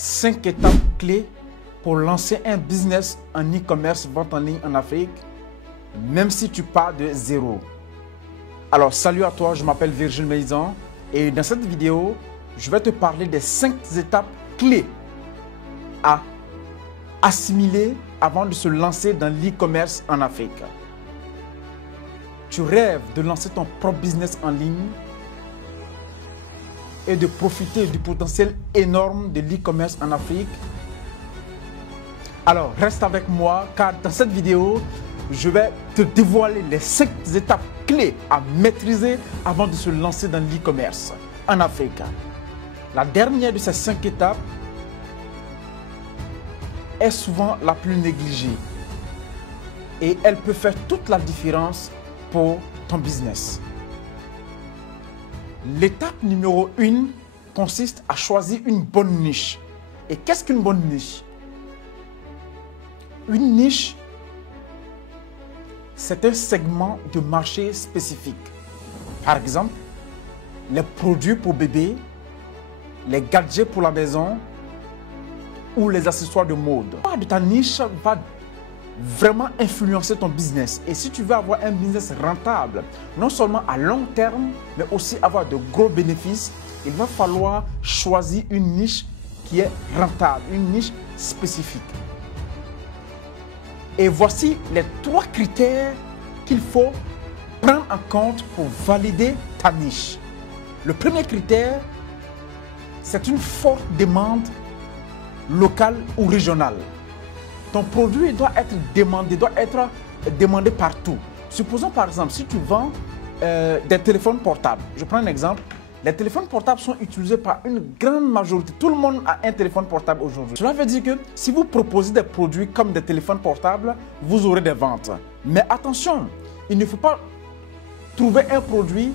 5 étapes clés pour lancer un business en e-commerce, vente en ligne en Afrique, même si tu pars de zéro. Alors, salut à toi, je m'appelle Virgile Maison et dans cette vidéo, je vais te parler des 5 étapes clés à assimiler avant de se lancer dans l'e-commerce en Afrique. Tu rêves de lancer ton propre business en ligne et de profiter du potentiel énorme de l'e-commerce en Afrique? Alors, reste avec moi car dans cette vidéo, je vais te dévoiler les 5 étapes clés à maîtriser avant de se lancer dans l'e-commerce en Afrique. La dernière de ces 5 étapes est souvent la plus négligée et elle peut faire toute la différence pour ton business. L'étape numéro 1 consiste à choisir une bonne niche. Et qu'est-ce qu'une bonne niche? Une niche, c'est un segment de marché spécifique. Par exemple, les produits pour bébé, les gadgets pour la maison ou les accessoires de mode. De ta niche va vraiment influencer ton business. Et si tu veux avoir un business rentable, non seulement à long terme, mais aussi avoir de gros bénéfices, il va falloir choisir une niche qui est rentable, une niche spécifique. Et voici les 3 critères qu'il faut prendre en compte pour valider ta niche. Le premier critère, c'est une forte demande locale ou régionale. Ton produit doit être demandé partout. Supposons par exemple, si tu vends des téléphones portables. Je prends un exemple. Les téléphones portables sont utilisés par une grande majorité. Tout le monde a un téléphone portable aujourd'hui. Cela veut dire que si vous proposez des produits comme des téléphones portables, vous aurez des ventes. Mais attention, il ne faut pas trouver un produit,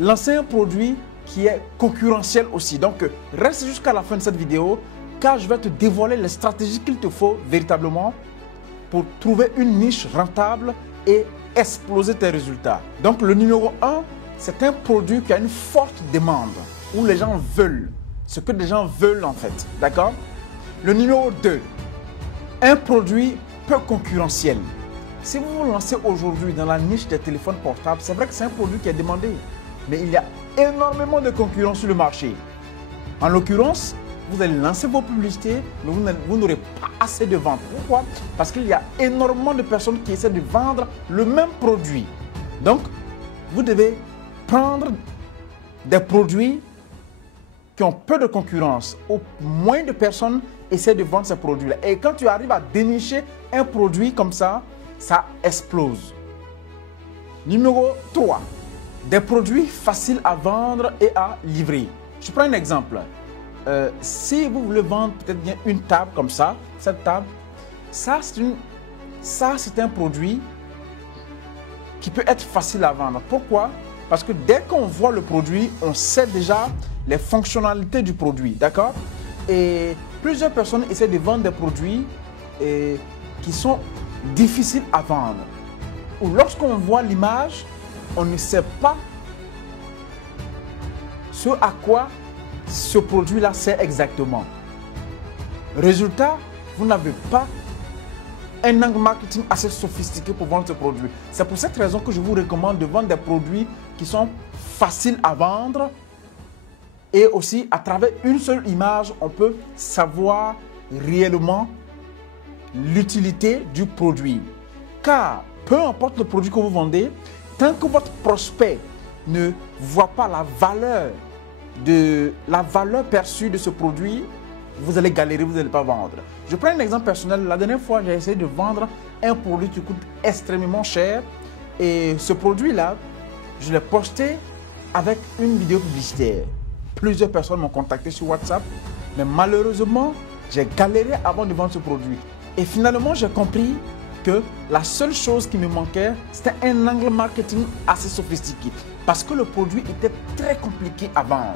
lancer un produit qui est concurrentiel aussi. Donc, reste jusqu'à la fin de cette vidéo car je vais te dévoiler les stratégies qu'il te faut véritablement pour trouver une niche rentable et exploser tes résultats. Donc, le numéro 1, c'est un produit qui a une forte demande, où les gens veulent, ce que les gens veulent en fait, d'accord? Le numéro 2, un produit peu concurrentiel. Si vous vous lancez aujourd'hui dans la niche des téléphones portables, c'est vrai que c'est un produit qui est demandé, mais il y a énormément de concurrence sur le marché. En l'occurrence, vous allez lancer vos publicités, mais vous n'aurez pas assez de ventes. Pourquoi? Parce qu'il y a énormément de personnes qui essaient de vendre le même produit. Donc, vous devez prendre des produits qui ont peu de concurrence, ou moins de personnes essaient de vendre ces produits-là. Et quand tu arrives à dénicher un produit comme ça, ça explose. Numéro 3, des produits faciles à vendre et à livrer. Je prends un exemple. Si vous voulez vendre peut-être bien une table comme ça, cette table, ça c'est un produit qui peut être facile à vendre. Pourquoi? Parce que dès qu'on voit le produit, on sait déjà les fonctionnalités du produit, d'accord? Et plusieurs personnes essaient de vendre des produits qui sont difficiles à vendre. Ou lorsqu'on voit l'image, on ne sait pas ce à quoi ce produit-là sert exactement. Résultat, vous n'avez pas un angle marketing assez sophistiqué pour vendre ce produit. C'est pour cette raison que je vous recommande de vendre des produits qui sont faciles à vendre et aussi à travers une seule image, on peut savoir réellement l'utilité du produit. Car peu importe le produit que vous vendez, tant que votre prospect ne voit pas la valeur perçue de ce produit, vous allez galérer, vous n'allez pas vendre. Je prends un exemple personnel. La dernière fois, j'ai essayé de vendre un produit qui coûte extrêmement cher. Et ce produit-là, je l'ai posté avec une vidéo publicitaire. Plusieurs personnes m'ont contacté sur WhatsApp. Mais malheureusement, j'ai galéré avant de vendre ce produit. Et finalement, j'ai compris que la seule chose qui me manquait, c'était un angle marketing assez sophistiqué. Parce que le produit était très compliqué à vendre.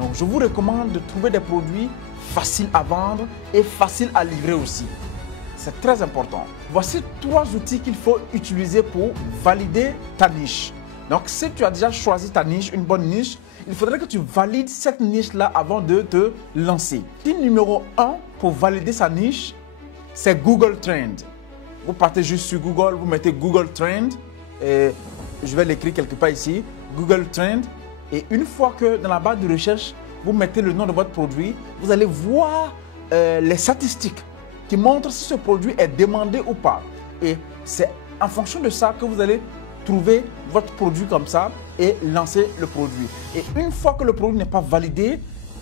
Donc, je vous recommande de trouver des produits faciles à vendre et faciles à livrer aussi. C'est très important. Voici 3 outils qu'il faut utiliser pour valider ta niche. Donc, si tu as déjà choisi ta niche, une bonne niche, il faudrait que tu valides cette niche-là avant de te lancer. Le numéro 1 pour valider sa niche, c'est Google Trend. Vous partez juste sur Google, vous mettez Google Trend, et je vais l'écrire quelque part ici, Google Trend. Et une fois que dans la barre de recherche, vous mettez le nom de votre produit, vous allez voir les statistiques qui montrent si ce produit est demandé ou pas. Et c'est en fonction de ça que vous allez trouver votre produit comme ça et lancer le produit. Et une fois que le produit n'est pas validé,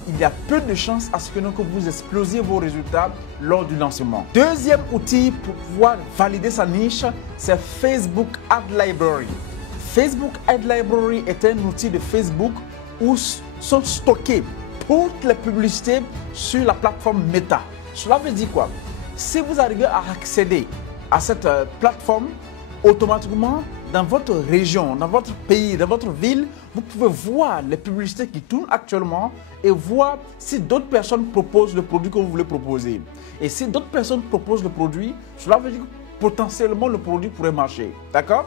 il y a peu de chances à ce que vous explosiez vos résultats lors du lancement. Deuxième outil pour pouvoir valider sa niche, c'est Facebook Ad Library. Facebook Ad Library est un outil de Facebook où sont stockées toutes les publicités sur la plateforme Meta. Cela veut dire quoi? Si vous arrivez à accéder à cette plateforme, automatiquement, dans votre région, dans votre pays, dans votre ville, vous pouvez voir les publicités qui tournent actuellement et voir si d'autres personnes proposent le produit que vous voulez proposer. Et si d'autres personnes proposent le produit, cela veut dire que potentiellement le produit pourrait marcher. D'accord?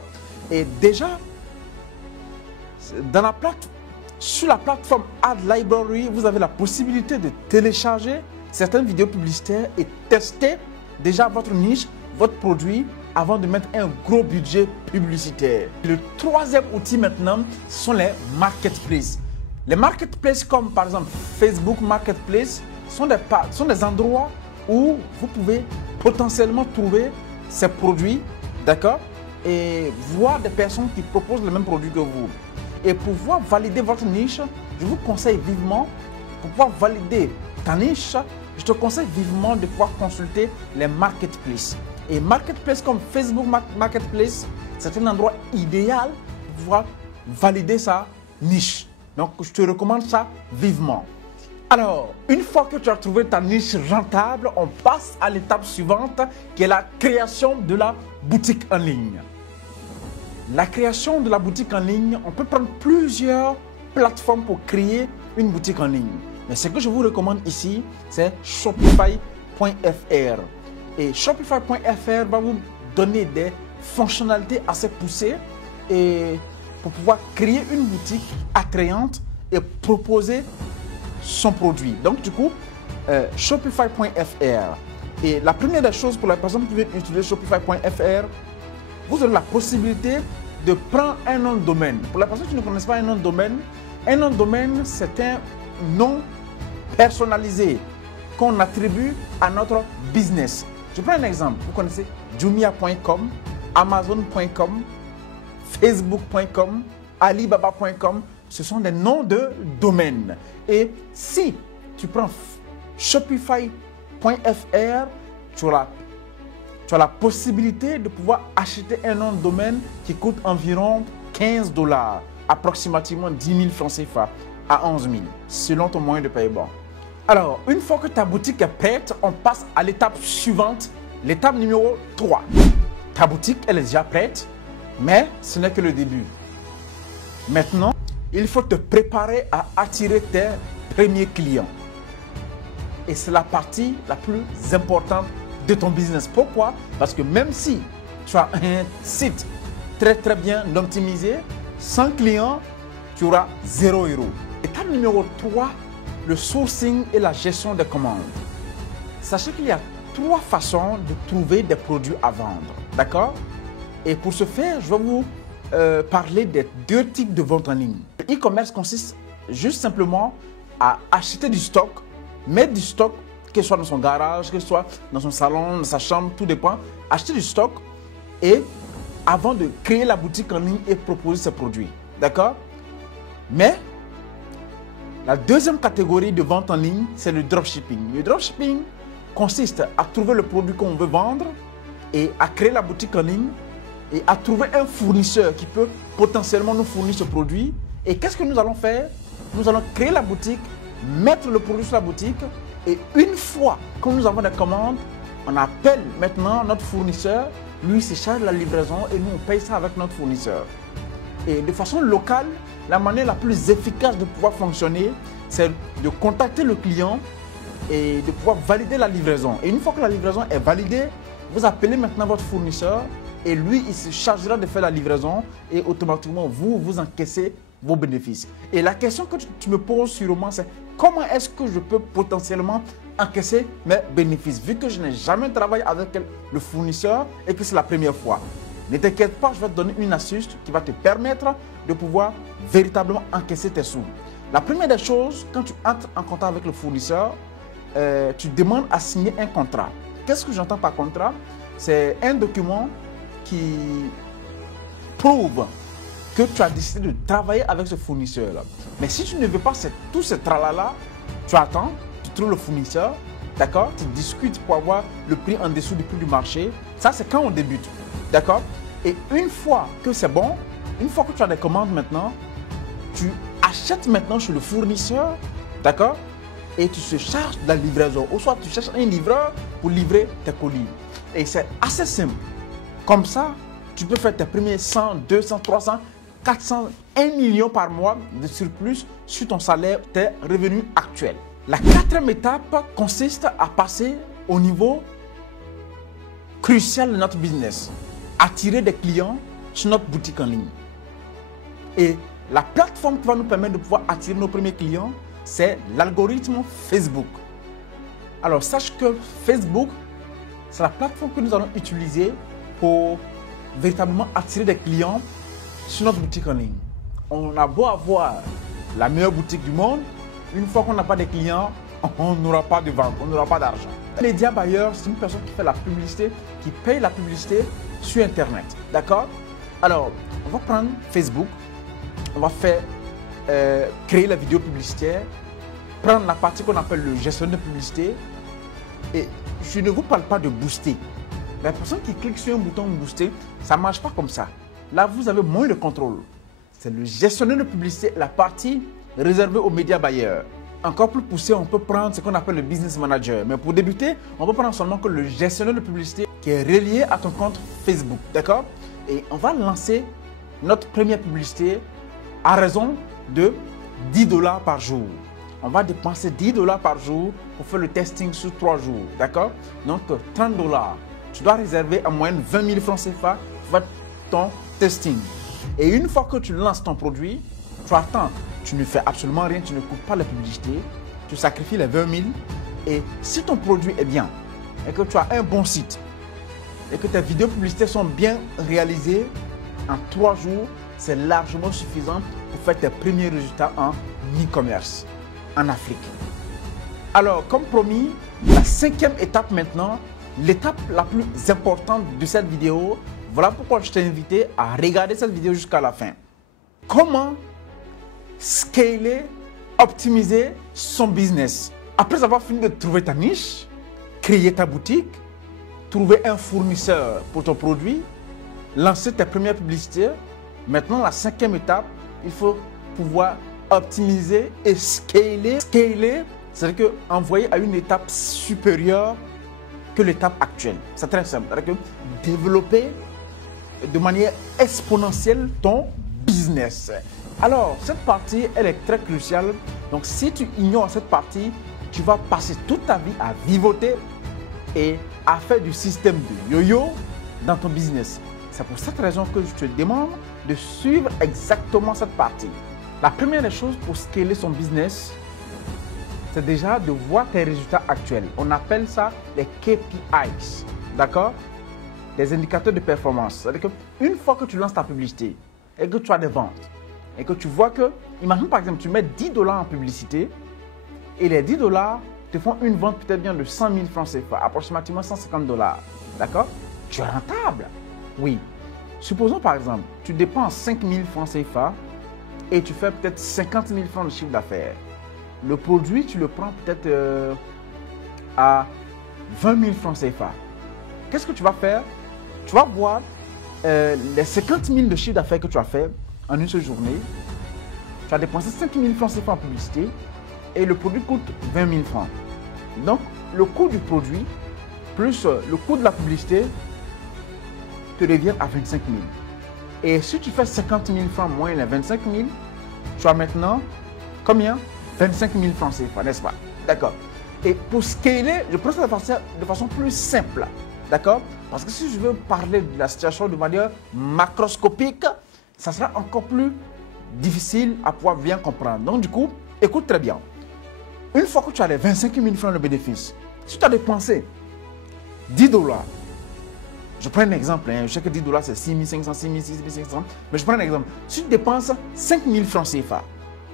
Et déjà, sur la plateforme Ad Library, vous avez la possibilité de télécharger certaines vidéos publicitaires et tester déjà votre niche, votre produit, avant de mettre un gros budget publicitaire. Le troisième outil maintenant, ce sont les marketplaces. Les marketplaces comme par exemple Facebook Marketplace sont des endroits où vous pouvez potentiellement trouver ces produits, d'accord, et voir des personnes qui proposent le même produit que vous. Et pour pouvoir valider votre niche, je vous conseille vivement, pour pouvoir valider ta niche, je te conseille vivement de pouvoir consulter les marketplaces. Et marketplace comme Facebook Marketplace, c'est un endroit idéal pour pouvoir valider sa niche. Donc, je te recommande ça vivement. Alors, une fois que tu as trouvé ta niche rentable, on passe à l'étape suivante qui est la création de la boutique en ligne. La création de la boutique en ligne, on peut prendre plusieurs plateformes pour créer une boutique en ligne. Mais ce que je vous recommande ici, c'est Shopify.fr. Et Shopify.fr va vous donner des fonctionnalités assez poussées et pour pouvoir créer une boutique attrayante et proposer son produit. Donc du coup, Shopify.fr. Et la première des choses pour la personne qui veut utiliser Shopify.fr, vous avez la possibilité de prendre un nom de domaine. Pour la personne qui ne connaît pas un nom de domaine, c'est un nom personnalisé qu'on attribue à notre business. Je prends un exemple. Vous connaissez Jumia.com, Amazon.com, Facebook.com, Alibaba.com. Ce sont des noms de domaine. Et si tu prends Shopify.fr, tu as la possibilité de pouvoir acheter un nom de domaine qui coûte environ 15 $, approximativement 10 000 francs CFA à 11 000, selon ton moyen de paiement. Alors, une fois que ta boutique est prête, on passe à l'étape suivante, l'étape numéro 3. Ta boutique, elle est déjà prête, mais ce n'est que le début. Maintenant, il faut te préparer à attirer tes premiers clients. Et c'est la partie la plus importante de ton business. Pourquoi? Parce que même si tu as un site très bien optimisé, sans clients, tu auras 0 €. Étape numéro 3, le sourcing et la gestion des commandes. Sachez qu'il y a 3 façons de trouver des produits à vendre. D'accord? Et pour ce faire, je vais vous parler des 2 types de vente en ligne. Le e-commerce consiste juste simplement à acheter du stock, mettre du stock, que ce soit dans son garage, que ce soit dans son salon, dans sa chambre, tout dépend. Acheter du stock et avant de créer la boutique en ligne et proposer ses produits. D'accord? Mais la deuxième catégorie de vente en ligne, c'est le dropshipping. Le dropshipping consiste à trouver le produit qu'on veut vendre et à créer la boutique en ligne et à trouver un fournisseur qui peut potentiellement nous fournir ce produit. Et qu'est-ce que nous allons faire? Nous allons créer la boutique, mettre le produit sur la boutique et une fois que nous avons des commandes, on appelle maintenant notre fournisseur, lui se charge de la livraison et nous on paye ça avec notre fournisseur. Et de façon locale, la manière la plus efficace de pouvoir fonctionner, c'est de contacter le client et de pouvoir valider la livraison. Et une fois que la livraison est validée, vous appelez maintenant votre fournisseur et lui, il se chargera de faire la livraison et automatiquement, vous encaissez vos bénéfices. Et la question que tu me poses sûrement, c'est comment est-ce que je peux potentiellement encaisser mes bénéfices vu que je n'ai jamais travaillé avec le fournisseur et que c'est la première fois. Ne t'inquiète pas, je vais te donner une astuce qui va te permettre de pouvoir véritablement encaisser tes sous. La première des choses, quand tu entres en contact avec le fournisseur, tu demandes à signer un contrat. Qu'est-ce que j'entends par contrat? C'est un document qui prouve que tu as décidé de travailler avec ce fournisseur-là. Mais si tu ne veux pas tout ce tralala, tu attends, tu trouves le fournisseur, d'accord? Tu discutes pour avoir le prix en dessous du prix du marché. Ça, c'est quand on débute, d'accord? Et une fois que c'est bon, une fois que tu as des commandes maintenant, tu achètes maintenant chez le fournisseur, d'accord? Et tu se charges de la livraison. Ou soit tu cherches un livreur pour livrer tes colis. Et c'est assez simple. Comme ça, tu peux faire tes premiers 100, 200, 300, 400, 1 million par mois de surplus sur ton salaire, tes revenus actuels. La quatrième étape consiste à passer au niveau crucial de notre business. Attirer des clients sur notre boutique en ligne. Et la plateforme qui va nous permettre de pouvoir attirer nos premiers clients, c'est l'algorithme Facebook. Alors, sache que Facebook, c'est la plateforme que nous allons utiliser pour véritablement attirer des clients sur notre boutique en ligne. On a beau avoir la meilleure boutique du monde, une fois qu'on n'a pas de clients, on n'aura pas de vente, on n'aura pas d'argent. Média Buyer, c'est une personne qui fait la publicité, qui paye la publicité sur Internet. D'accord? Alors, on va prendre Facebook, on va faire créer la vidéo publicitaire, prendre la partie qu'on appelle le gestionnaire de publicité. Et je ne vous parle pas de booster. La personne qui clique sur un bouton booster, ça ne marche pas comme ça. Là, vous avez moins de contrôle. C'est le gestionnaire de publicité, la partie réservée aux médias bailleurs. Encore plus poussé, on peut prendre ce qu'on appelle le business manager. Mais pour débuter, on peut prendre seulement que le gestionnaire de publicité qui est relié à ton compte Facebook. D'accord? Et on va lancer notre première publicité à raison de 10 $ par jour. On va dépenser 10 $ par jour pour faire le testing sur 3 jours. D'accord? Donc 30 $. Tu dois réserver en moyenne 20 000 francs CFA pour faire ton testing. Et une fois que tu lances ton produit, tu attends. Tu ne fais absolument rien, tu ne coupes pas la publicité. Tu sacrifies les 20 000. Et si ton produit est bien et que tu as un bon site et que tes vidéos publicitaires sont bien réalisées, en 3 jours, c'est largement suffisant pour faire tes premiers résultats en e-commerce en Afrique. Alors, comme promis, la 5e étape maintenant, l'étape la plus importante de cette vidéo, voilà pourquoi je t'ai invité à regarder cette vidéo jusqu'à la fin. Comment scaler, optimiser son business? Après avoir fini de trouver ta niche, créer ta boutique, trouver un fournisseur pour ton produit, lancer tes premières publicités, maintenant la 5e étape, il faut pouvoir optimiser et scaler. Scaler, c'est-à-dire envoyer à une étape supérieure que l'étape actuelle. C'est très simple. C'est-à-dire que développer de manière exponentielle ton business. Alors, cette partie, elle est très cruciale. Donc, si tu ignores cette partie, tu vas passer toute ta vie à vivoter et à faire du système de yo-yo dans ton business. C'est pour cette raison que je te demande de suivre exactement cette partie. La première des choses pour scaler son business, c'est déjà de voir tes résultats actuels. On appelle ça les KPIs, d'accord? Les indicateurs de performance. C'est-à-dire qu'une fois que tu lances ta publicité et que tu as des ventes, et que tu vois que, imagine par exemple, tu mets 10 $ en publicité et les 10 $ te font une vente peut-être bien de 100 000 francs CFA, approximativement 150 $. D'accord? Tu es rentable. Oui. Supposons par exemple, tu dépenses 5 000 francs CFA et tu fais peut-être 50 000 francs de chiffre d'affaires. Le produit, tu le prends peut-être à 20 000 francs CFA. Qu'est-ce que tu vas faire? Tu vas voir les 50 000 de chiffre d'affaires que tu as fait en une seule journée. Tu as dépensé 5 000 francs CFA en publicité et le produit coûte 20 000 francs. Donc, le coût du produit plus le coût de la publicité te revient à 25 000. Et si tu fais 50 000 francs moins les 25 000, tu as maintenant combien? 25 000 francs CFA, n'est-ce pas? D'accord. Et pour scaler, je prends ça de façon plus simple. D'accord? Parce que si je veux parler de la situation de manière macroscopique, ça sera encore plus difficile à pouvoir bien comprendre. Donc du coup, écoute très bien. Une fois que tu as les 25 000 francs de bénéfice, si tu as dépensé 10 dollars, je prends un exemple, hein, je sais que 10 dollars c'est 6 500, 6 500, mais je prends un exemple. Si tu dépenses 5 000 francs CFA,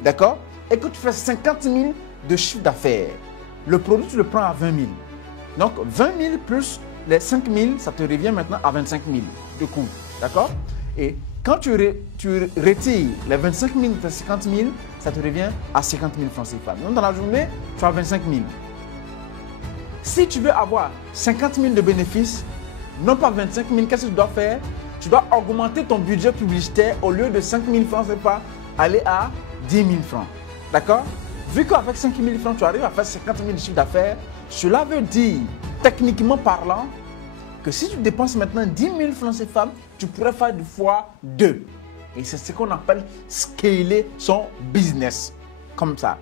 d'accord, et que tu fais 50 000 de chiffre d'affaires, le produit tu le prends à 20 000. Donc 20 000 plus les 5 000, ça te revient maintenant à 25 000 de coût, d'accord? Et quand tu retires les 25 000 de 50 000, ça te revient à 50 000 francs CFA. Donc dans la journée, tu as 25 000. Si tu veux avoir 50 000 de bénéfices, non pas 25 000, qu'est-ce que tu dois faire? Tu dois augmenter ton budget publicitaire au lieu de 5 000 francs CFA, aller à 10 000 francs. D'accord? Vu qu'avec 5 000 francs, tu arrives à faire 50 000 de chiffre d'affaires, cela veut dire, techniquement parlant, que si tu dépenses maintenant 10 000 francs CFA, tu pourrais faire du fois 2. Et c'est ce qu'on appelle scaler son business. Comme ça.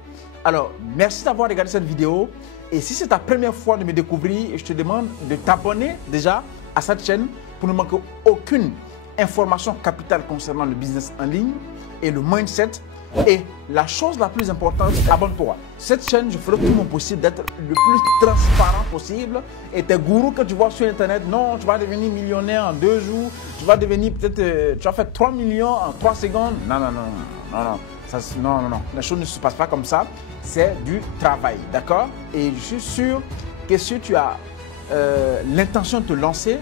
Alors, merci d'avoir regardé cette vidéo. Et si c'est ta première fois de me découvrir, je te demande de t'abonner déjà à cette chaîne pour ne manquer aucune information capitale concernant le business en ligne et le mindset. Et la chose la plus importante, abonne-toi. Cette chaîne, je ferai tout mon possible d'être le plus transparent possible. Et tes gourous que tu vois sur Internet, non, tu vas devenir millionnaire en 2 jours, tu vas devenir peut-être, tu vas faire 3 millions en 3 secondes. Non, non, non, non, non. Ça, non, non, non. Les choses ne se passent pas comme ça. C'est du travail, d'accord? Et je suis sûr que si tu as l'intention de te lancer,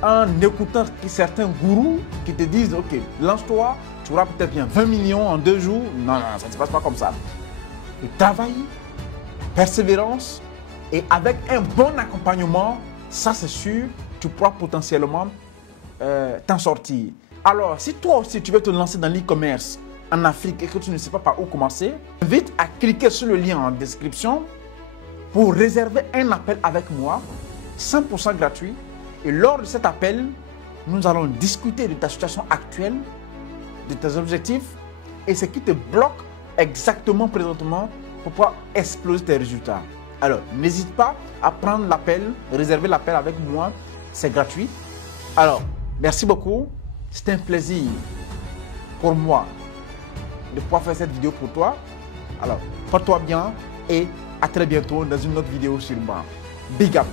en écoutant certains gourous qui te disent, ok, lance-toi, tu auras peut-être bien 20 millions en 2 jours. Non, non, ça ne se passe pas comme ça. Le travail, persévérance et avec un bon accompagnement, ça c'est sûr, tu pourras potentiellement t'en sortir. Alors, si toi aussi tu veux te lancer dans l'e-commerce en Afrique et que tu ne sais pas par où commencer, invite à cliquer sur le lien en description pour réserver un appel avec moi, 100% gratuit. Et lors de cet appel, nous allons discuter de ta situation actuelle, de tes objectifs et ce qui te bloque exactement présentement pour pouvoir exploser tes résultats. Alors, n'hésite pas à prendre l'appel, réserver l'appel avec moi, c'est gratuit. Alors, merci beaucoup, c'était un plaisir pour moi de pouvoir faire cette vidéo pour toi. Alors, porte-toi bien et à très bientôt dans une autre vidéo sur moi. Big up!